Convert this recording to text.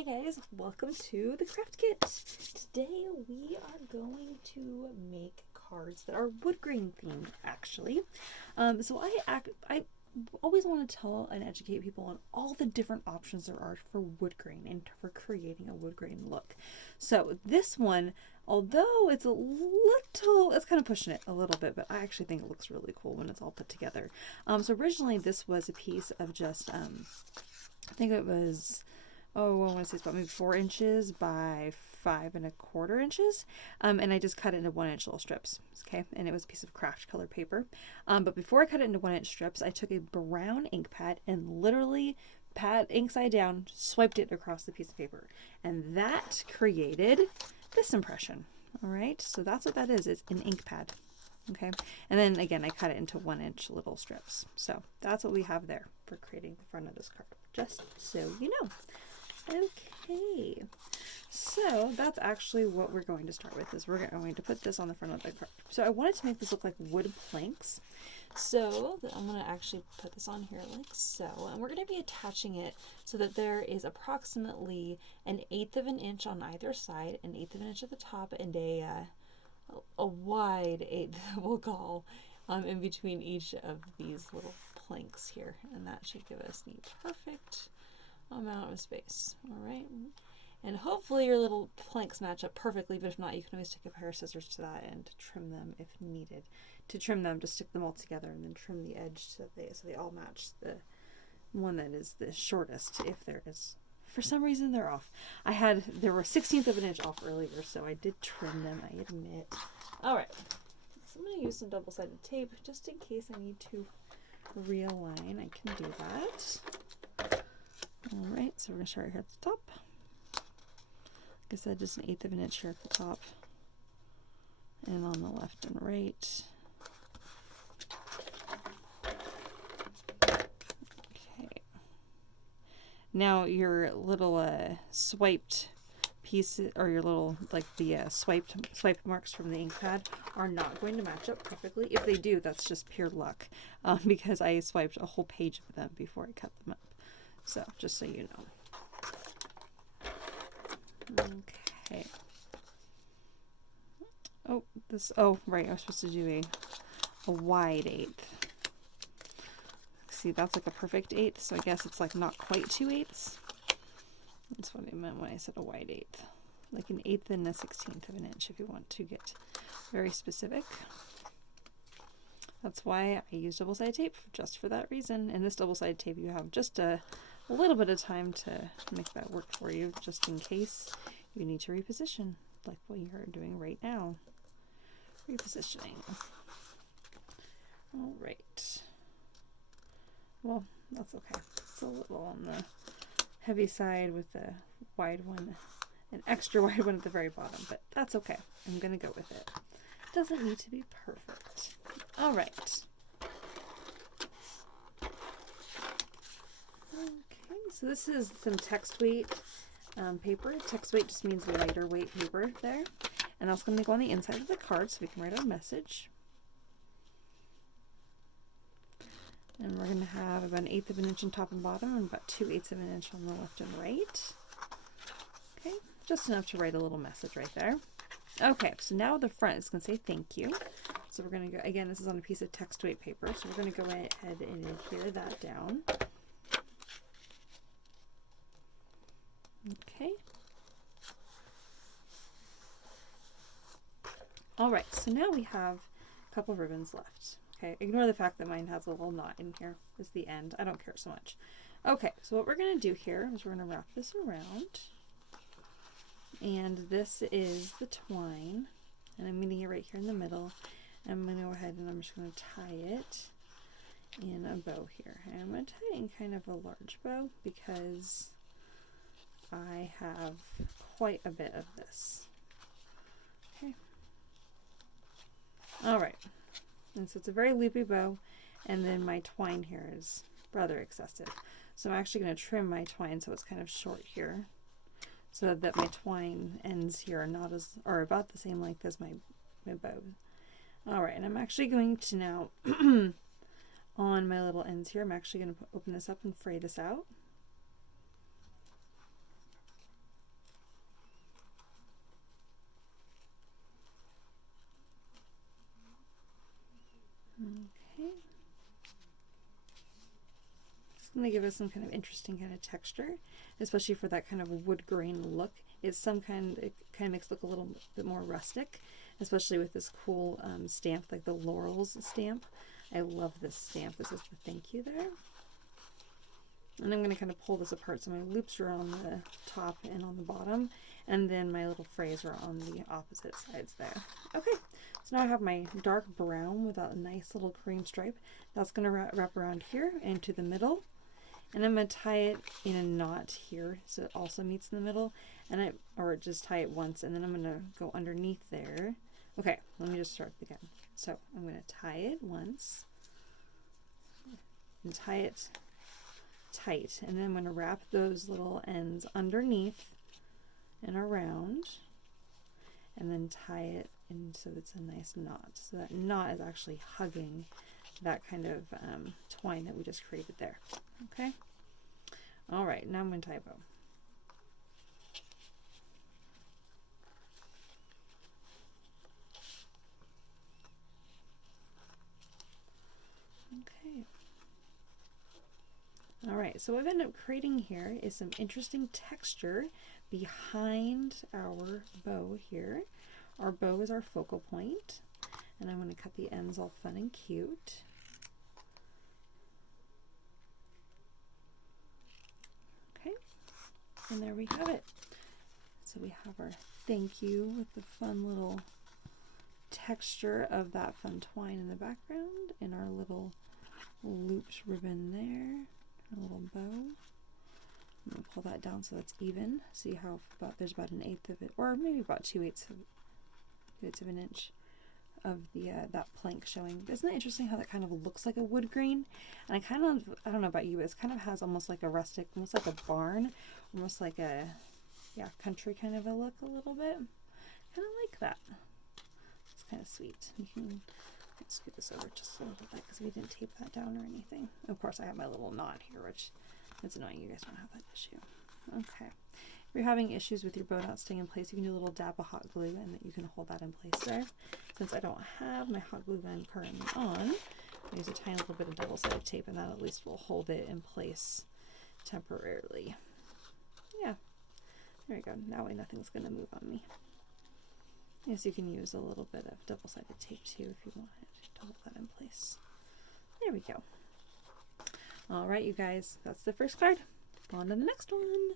Hi guys, welcome to the craft kit. Today we are going to make cards that are wood grain themed actually. So I always want to tell and educate people on all the different options there are for wood grain and for creating a wood grain look. So this one, although it's it's kind of pushing it a little bit, but I actually think it looks really cool when it's all put together. So originally this was a piece of just, I think it was, I want to say it's about maybe 4 inches by 5¼ inches. And I just cut it into 1-inch little strips. Okay. And it was a piece of craft color paper. But before I cut it into 1-inch strips, I took a brown ink pad and literally ink side down, swiped it across the piece of paper. And that created this impression. All right. So that's what that is. It's an ink pad. Okay. And then again, I cut it into 1-inch little strips. So that's what we have there for creating the front of this card. Just so you know. Okay, so that's actually what we're going to start with, is we're going to put this on the front of the card. So I wanted to make this look like wood planks. So I'm going to actually put this on here like so, and we're going to be attaching it so that there is approximately 1/8 of an inch on either side, 1/8 of an inch at the top, and a wide 1/8 we'll call in between each of these little planks here, and that should give us the perfect amount of space. All right, and hopefully your little planks match up perfectly, but if not, you can always take a pair of scissors to that and trim them if needed. To trim them, just stick them all together and then trim the edge so they all match the one that is the shortest. If there is, for some reason, they're off. There were 1/16 of an inch off earlier, so I did trim them, I admit. All right, so I'm going to use some double-sided tape just in case I need to realign. I can do that. Alright, so we're going to start here at the top. Like I said, just 1/8 of an inch here at the top. And on the left and right. Okay. Now your little swiped pieces, or your little, like the swiped marks from the ink pad are not going to match up perfectly. If they do, that's just pure luck, because I swiped a whole page of them before I cut them up. So, just so you know. Okay. Oh, right, I was supposed to do a wide 1/8. See, that's like a perfect 1/8, so I guess it's like not quite 2/8. That's what I meant when I said a wide 1/8. Like 1/8 and 1/16 of an inch if you want to get very specific. That's why I use double-sided tape, just for that reason. And this double-sided tape, you have just a little bit of time to make that work for you, just in case you need to reposition, like what you're doing right now. Repositioning. All right. Well, that's okay. It's a little on the heavy side with the wide one, an extra wide one at the very bottom, but that's okay. I'm going to go with it. It doesn't need to be perfect. All right. So this is some text weight paper. Text weight just means lighter weight paper there. And that's going to go on the inside of the card so we can write our message. And we're going to have about 1/8 of an inch on top and bottom and about 2/8 of an inch on the left and right. Okay, just enough to write a little message right there. Okay, so now the front is going to say thank you. So we're going to go, again, this is on a piece of text weight paper, so we're going to go ahead and adhere that down. Okay. All right, so now we have a couple ribbons left. Okay, ignore the fact that mine has a little knot in here. It's the end. I don't care so much. Okay, so what we're going to do here is we're going to wrap this around. And this is the twine. And I'm meeting it right here in the middle. And I'm going to go ahead and I'm just going to tie it in a bow here. And I'm going to tie it in kind of a large bow because I have quite a bit of this. Okay. All right. And so it's a very loopy bow, and then my twine here is rather excessive. So I'm actually going to trim my twine so it's kind of short here, so that my twine ends here are about the same length as my bow. All right, and I'm actually going to now, on my little ends here, I'm actually going to open this up and fray this out. going to give us some kind of interesting kind of texture, especially for that kind of wood grain look. It kind of makes it look a little bit more rustic, especially with this cool stamp, like the Laurels stamp. I love this stamp. This is the thank you there. And I'm going to kind of pull this apart. So my loops are on the top and on the bottom, and then my little frays are on the opposite sides there. Okay, so now I have my dark brown with a nice little cream stripe. That's going to wrap around here into the middle. And I'm going to tie it in a knot here so it also meets in the middle. Or just tie it once, and then I'm going to go underneath there. Okay, let me just start again. So I'm going to tie it once and tie it tight, and then I'm going to wrap those little ends underneath and around, and then tie it in so it's a nice knot. So that knot is actually hugging that kind of twine that we just created there. Okay. All right, now I'm going to tie a bow. Okay. All right, so what I've ended up creating here is some interesting texture behind our bow here. Our bow is our focal point, and I'm going to cut the ends all fun and cute. Okay, and there we have it. So we have our thank you with the fun little texture of that fun twine in the background, and our little looped ribbon there. A little bow. I'm going to pull that down so that's even. See how there's about 1/8 of it, or maybe about 2/8 of an inch of the that plank showing. Isn't it interesting how that kind of looks like a wood grain? And I don't know about you, but it kind of has almost like a rustic, almost like a barn, almost like a country kind of a look a little bit. Kind of like that. It's kind of sweet. You can scoot this over just a little bit because we didn't tape that down or anything. Of course, I have my little knot here, which is annoying. You guys don't have that issue. Okay. If you're having issues with your bow not staying in place, you can do a little dab of hot glue and you can hold that in place there. Since I don't have my hot glue gun currently on, I use a tiny little bit of double-sided tape, and that at least will hold it in place temporarily. Yeah. There we go. That way nothing's going to move on me. Yes, you can use a little bit of double-sided tape too if you wanted to hold that in place. There we go. All right, you guys, that's the first card. Go on to the next one.